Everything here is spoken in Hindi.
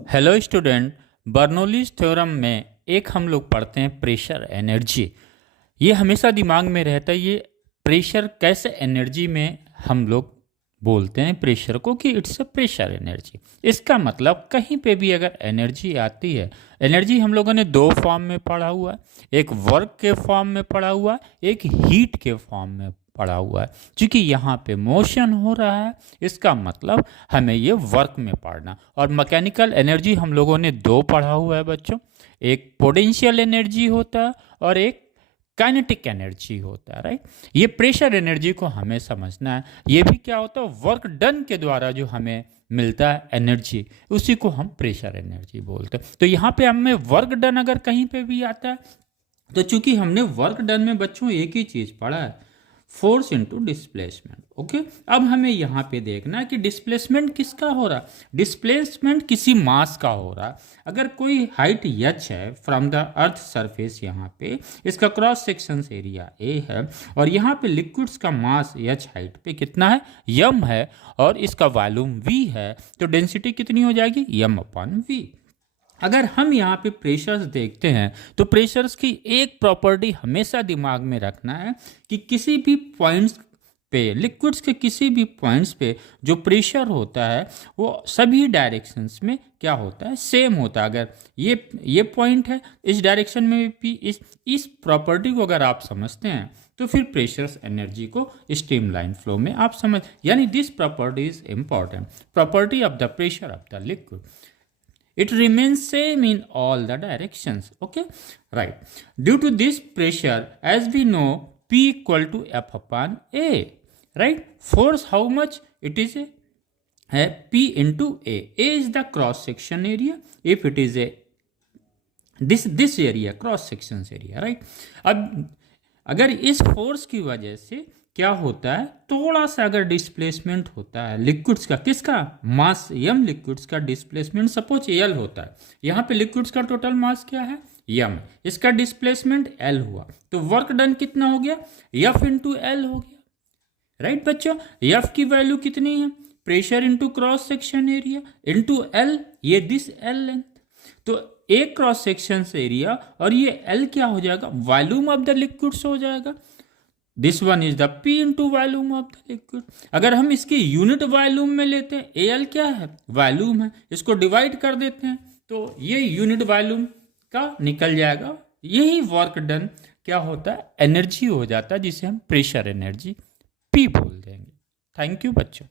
Hello student. बर्नौलीज थ्योरम में एक हम लोग पढ़ते हैं प्रेशर एनर्जी। ये हमेशा दिमाग में रहता है, ये प्रेशर कैसे एनर्जी में हम लोग बोलते हैं प्रेशर को कि इट्स अ प्रेशर एनर्जी। इसका मतलब कहीं पे भी अगर एनर्जी आती है, एनर्जी हम लोगों ने दो फॉर्म में पढ़ा हुआ है, एक वर्क के फॉर्म में पढ़ा हुआ है, एक हीट के फॉर्म में पढ़ा हुआ है। क्योंकि यहाँ पे मोशन हो रहा है, इसका मतलब हमें ये वर्क में पढ़ना। और मैकेनिकल एनर्जी हम लोगों ने दो पढ़ा हुआ है बच्चों, एक पोटेंशियल एनर्जी होता है और एक काइनेटिक एनर्जी होता है, राइट। ये प्रेशर एनर्जी को हमें समझना है। ये भी क्या होता है, वर्क डन के द्वारा जो हमें मिलता है एनर्जी, उसी को हम प्रेशर एनर्जी बोलते हैं। तो यहाँ पे हमें वर्क डन अगर कहीं पे भी आता है, तो चूंकि हमने वर्क डन में बच्चों एक ही चीज पढ़ा है, फोर्स इनटू डिस्प्लेसमेंट। ओके, अब हमें यहाँ पे देखना है कि डिस्प्लेसमेंट किसका हो रहा है। डिस्प्लेसमेंट किसी मास का हो रहा है। अगर कोई हाइट एच है फ्रॉम द अर्थ सरफेस, यहाँ पे इसका क्रॉस सेक्शन एरिया ए है, और यहाँ पे लिक्विड्स का मास एच हाइट पे कितना है, यम है, और इसका वॉल्यूम वी है, तो डेंसिटी कितनी हो जाएगी, यम अपॉन वी। अगर हम यहाँ पे प्रेशर्स देखते हैं तो प्रेशर्स की एक प्रॉपर्टी हमेशा दिमाग में रखना है कि किसी भी पॉइंट्स पे, लिक्विड्स के किसी भी पॉइंट्स पे जो प्रेशर होता है वो सभी डायरेक्शंस में क्या होता है, सेम होता है। अगर ये पॉइंट है, इस डायरेक्शन में भी इस प्रॉपर्टी को अगर आप समझते हैं तो फिर प्रेशर्स एनर्जी को स्ट्रीमलाइन फ्लो में आप समझ, यानी this property is important, property of the pressure of the liquid, it remains same in all the directions. Okay, right. Due to this pressure, as we know, P equal to F upon A, right. Force how much it is a P into A. A is the cross section area. If it is a this area, cross sections area, right. अब अगर इस फोर्स की वजह से क्या होता है, थोड़ा सा अगर डिस्प्लेसमेंट होता है लिक्विड्स का, किसका मास यम, लिक्विड्स का डिस्प्लेसमेंट सपोज एल होता है, यहाँ पे लिक्विड्स का टोटल मास क्या है, यम, इसका डिस्प्लेसमेंट एल हुआ, तो वर्क डन कितना हो गया, एफ इंटू एल हो गया, राइट बच्चों। एफ की वैल्यू कितनी है, pressure into cross section area into L, ये दिस एल लेंथ, तो एक क्रॉस सेक्शन एरिया और ये एल क्या हो जाएगा, वॉल्यूम ऑफ द लिक्विड्स हो जाएगा। This one is the P into volume of the liquid. अगर हम इसकी यूनिट वॉल्यूम में लेते हैं, ए एल क्या है, वॉल्यूम है, इसको डिवाइड कर देते हैं तो ये यूनिट वॉल्यूम का निकल जाएगा। यही वर्क डन क्या होता है, एनर्जी हो जाता है, जिसे हम प्रेशर एनर्जी पी बोल देंगे। थैंक यू बच्चों।